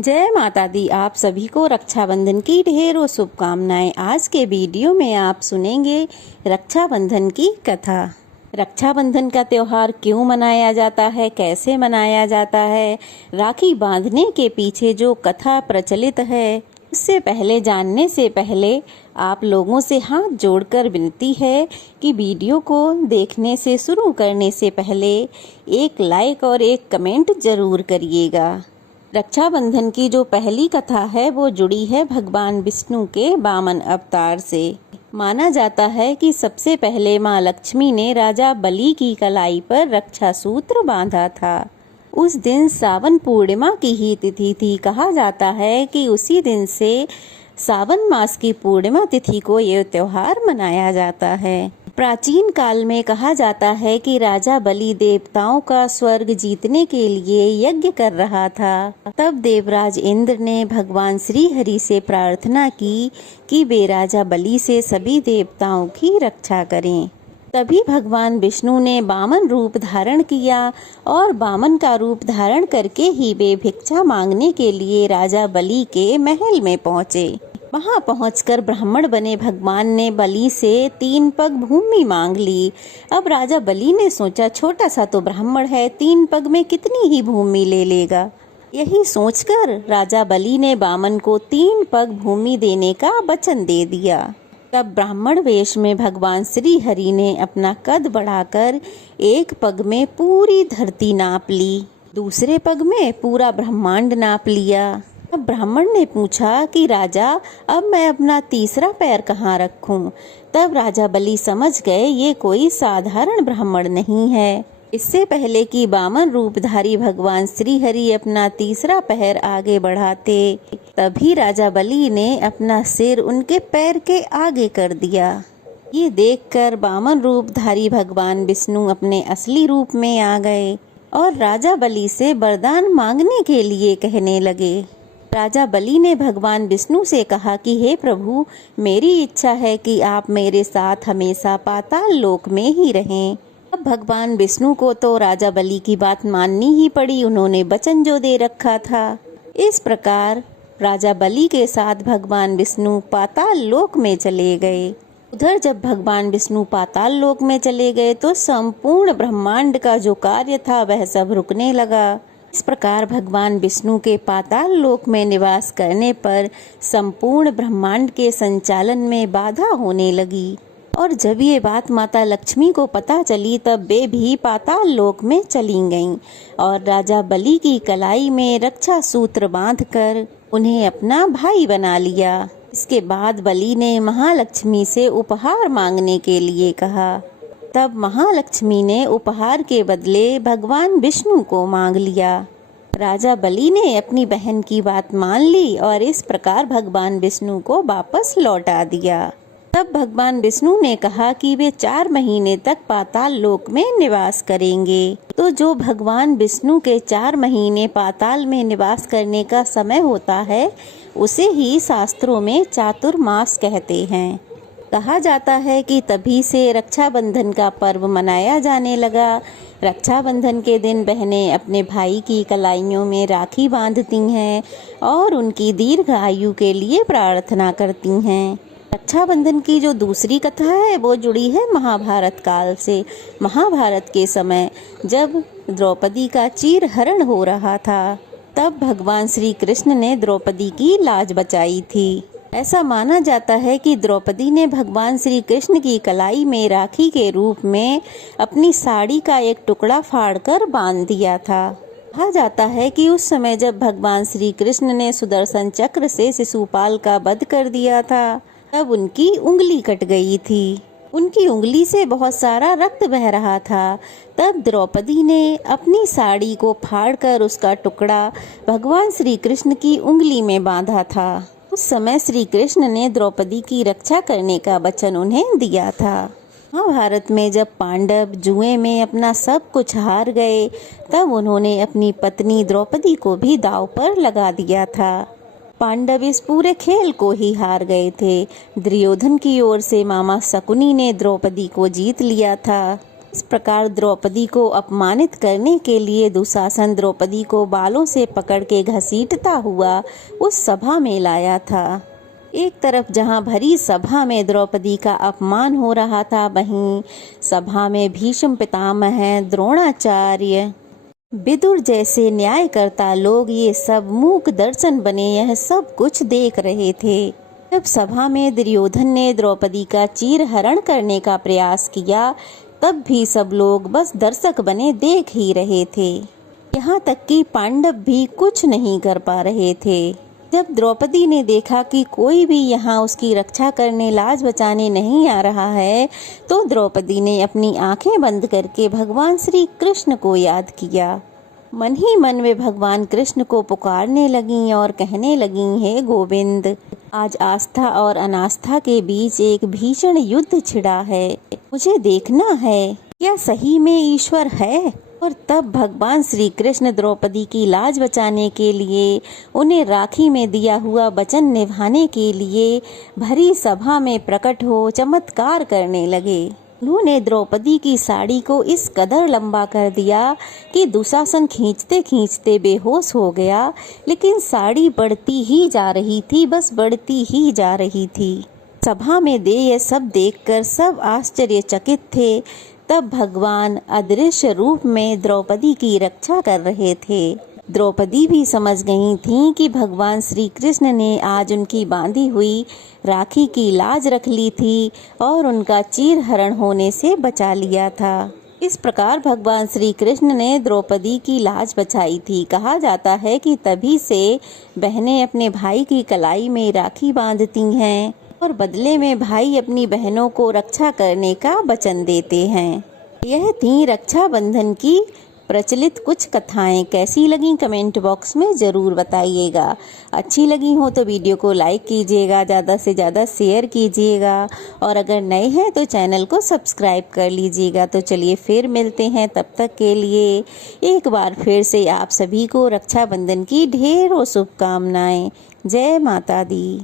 जय माता दी। आप सभी को रक्षाबंधन की ढेरों शुभकामनाएं। आज के वीडियो में आप सुनेंगे रक्षाबंधन की कथा। रक्षाबंधन का त्योहार क्यों मनाया जाता है, कैसे मनाया जाता है, राखी बांधने के पीछे जो कथा प्रचलित है, उससे पहले जानने से पहले आप लोगों से हाथ जोड़कर विनती है कि वीडियो को देखने से शुरू करने से पहले एक लाइक और एक कमेंट जरूर करिएगा। रक्षाबंधन की जो पहली कथा है वो जुड़ी है भगवान विष्णु के वामन अवतार से। माना जाता है कि सबसे पहले माँ लक्ष्मी ने राजा बलि की कलाई पर रक्षा सूत्र बांधा था। उस दिन सावन पूर्णिमा की ही तिथि थी। कहा जाता है कि उसी दिन से सावन मास की पूर्णिमा तिथि को यह त्योहार मनाया जाता है। प्राचीन काल में कहा जाता है कि राजा बलि देवताओं का स्वर्ग जीतने के लिए यज्ञ कर रहा था। तब देवराज इंद्र ने भगवान श्री हरि से प्रार्थना की कि वे राजा बलि से सभी देवताओं की रक्षा करें। तभी भगवान विष्णु ने वामन रूप धारण किया और वामन का रूप धारण करके ही वे भिक्षा मांगने के लिए राजा बलि के महल में पहुँचे। वहां पहुंचकर ब्राह्मण बने भगवान ने बलि से 3 पग भूमि मांग ली। अब राजा बलि ने सोचा, छोटा सा तो ब्राह्मण है, 3 पग में कितनी ही भूमि ले लेगा। यही सोचकर राजा बलि ने वामन को 3 पग भूमि देने का वचन दे दिया। तब ब्राह्मण वेश में भगवान श्री हरि ने अपना कद बढ़ाकर 1 पग में पूरी धरती नाप ली, दूसरे पग में पूरा ब्रह्मांड नाप लिया। अब ब्राह्मण ने पूछा कि राजा, अब मैं अपना तीसरा पैर कहाँ रखूं? तब राजा बलि समझ गए ये कोई साधारण ब्राह्मण नहीं है। इससे पहले कि वामन रूपधारी भगवान श्री हरि अपना तीसरा पैर आगे बढ़ाते, तभी राजा बलि ने अपना सिर उनके पैर के आगे कर दिया। ये देखकर वामन रूपधारी भगवान विष्णु अपने असली रूप में आ गए और राजा बलि से वरदान मांगने के लिए कहने लगे। राजा बलि ने भगवान विष्णु से कहा कि हे प्रभु, मेरी इच्छा है कि आप मेरे साथ हमेशा पाताल लोक में ही रहें। अब भगवान विष्णु को तो राजा बलि की बात माननी ही पड़ी, उन्होंने वचन जो दे रखा था। इस प्रकार राजा बलि के साथ भगवान विष्णु पाताल लोक में चले गए। उधर जब भगवान विष्णु पाताल लोक में चले गए तो संपूर्ण ब्रह्मांड का जो कार्य था वह सब रुकने लगा। इस प्रकार भगवान विष्णु के पाताल लोक में निवास करने पर संपूर्ण ब्रह्मांड के संचालन में बाधा होने लगी। और जब ये बात माता लक्ष्मी को पता चली तब वे भी पाताल लोक में चली गईं और राजा बलि की कलाई में रक्षा सूत्र बांधकर उन्हें अपना भाई बना लिया। इसके बाद बलि ने महालक्ष्मी से उपहार मांगने के लिए कहा। तब महालक्ष्मी ने उपहार के बदले भगवान विष्णु को मांग लिया। राजा बलि ने अपनी बहन की बात मान ली और इस प्रकार भगवान विष्णु को वापस लौटा दिया। तब भगवान विष्णु ने कहा कि वे 4 महीने तक पाताल लोक में निवास करेंगे। तो जो भगवान विष्णु के 4 महीने पाताल में निवास करने का समय होता है उसे ही शास्त्रों में चातुर्मास कहते हैं। कहा जाता है कि तभी से रक्षाबंधन का पर्व मनाया जाने लगा। रक्षाबंधन के दिन बहनें अपने भाई की कलाइयों में राखी बांधती हैं और उनकी दीर्घ आयु के लिए प्रार्थना करती हैं। रक्षाबंधन की जो दूसरी कथा है वो जुड़ी है महाभारत काल से। महाभारत के समय जब द्रौपदी का चीरहरण हो रहा था तब भगवान श्री कृष्ण ने द्रौपदी की लाज बचाई थी। ऐसा माना जाता है कि द्रौपदी ने भगवान श्री कृष्ण की कलाई में राखी के रूप में अपनी साड़ी का एक टुकड़ा फाड़कर बांध दिया था। कहा जाता है कि उस समय जब भगवान श्री कृष्ण ने सुदर्शन चक्र से शिशुपाल का वध कर दिया था तब उनकी उंगली कट गई थी। उनकी उंगली से बहुत सारा रक्त बह रहा था। तब द्रौपदी ने अपनी साड़ी को फाड़कर उसका टुकड़ा भगवान श्री कृष्ण की उंगली में बांधा था। उस समय श्री कृष्ण ने द्रौपदी की रक्षा करने का वचन उन्हें दिया था। महाभारत में जब पांडव जुए में अपना सब कुछ हार गए तब उन्होंने अपनी पत्नी द्रौपदी को भी दांव पर लगा दिया था। पांडव इस पूरे खेल को ही हार गए थे। दुर्योधन की ओर से मामा शकुनी ने द्रौपदी को जीत लिया था। इस प्रकार द्रौपदी को अपमानित करने के लिए दुशासन द्रौपदी को बालों से पकड़ के घसीटता हुआ उस सभा में लाया था। एक तरफ जहां भरी सभा में द्रौपदी का अपमान हो रहा था, वहीं सभा में भीष्म पितामह, द्रोणाचार्य, विदुर जैसे न्यायकर्ता लोग ये सब मूक दर्शन बने यह सब कुछ देख रहे थे। जब सभा में दुर्योधन ने द्रौपदी का चीरहरण करने का प्रयास किया, तब भी सब लोग बस दर्शक बने देख ही रहे थे। यहाँ तक कि पांडव भी कुछ नहीं कर पा रहे थे। जब द्रौपदी ने देखा कि कोई भी यहाँ उसकी रक्षा करने, लाज बचाने नहीं आ रहा है, तो द्रौपदी ने अपनी आंखें बंद करके भगवान श्री कृष्ण को याद किया। मन ही मन में भगवान कृष्ण को पुकारने लगीं और कहने लगीं, हे गोविंद, आज आस्था और अनास्था के बीच एक भीषण युद्ध छिड़ा है। मुझे देखना है, क्या सही में ईश्वर है? और तब भगवान श्री कृष्ण द्रौपदी की लाज बचाने के लिए, उन्हें राखी में दिया हुआ वचन निभाने के लिए भरी सभा में प्रकट हो चमत्कार करने लगे। उन्होंने द्रौपदी की साड़ी को इस कदर लंबा कर दिया कि दुशासन खींचते खींचते बेहोश हो गया, लेकिन साड़ी बढ़ती ही जा रही थी, बस बढ़ती ही जा रही थी। सभा में ये सब देखकर सब आश्चर्यचकित थे। तब भगवान अदृश्य रूप में द्रौपदी की रक्षा कर रहे थे। द्रौपदी भी समझ गई थीं कि भगवान श्री कृष्ण ने आज उनकी बांधी हुई राखी की लाज रख ली थी और उनका चीरहरण होने से बचा लिया था। इस प्रकार भगवान श्री कृष्ण ने द्रौपदी की लाज बचाई थी। कहा जाता है कि तभी से बहनें अपने भाई की कलाई में राखी बांधती हैं और बदले में भाई अपनी बहनों को रक्षा करने का वचन देते हैं। यह थी रक्षाबंधन की प्रचलित कुछ कथाएं। कैसी लगी कमेंट बॉक्स में ज़रूर बताइएगा। अच्छी लगी हो तो वीडियो को लाइक कीजिएगा, ज़्यादा से ज़्यादा शेयर कीजिएगा और अगर नए हैं तो चैनल को सब्सक्राइब कर लीजिएगा। तो चलिए फिर मिलते हैं, तब तक के लिए एक बार फिर से आप सभी को रक्षाबंधन की ढेरों शुभकामनाएं। जय माता दी।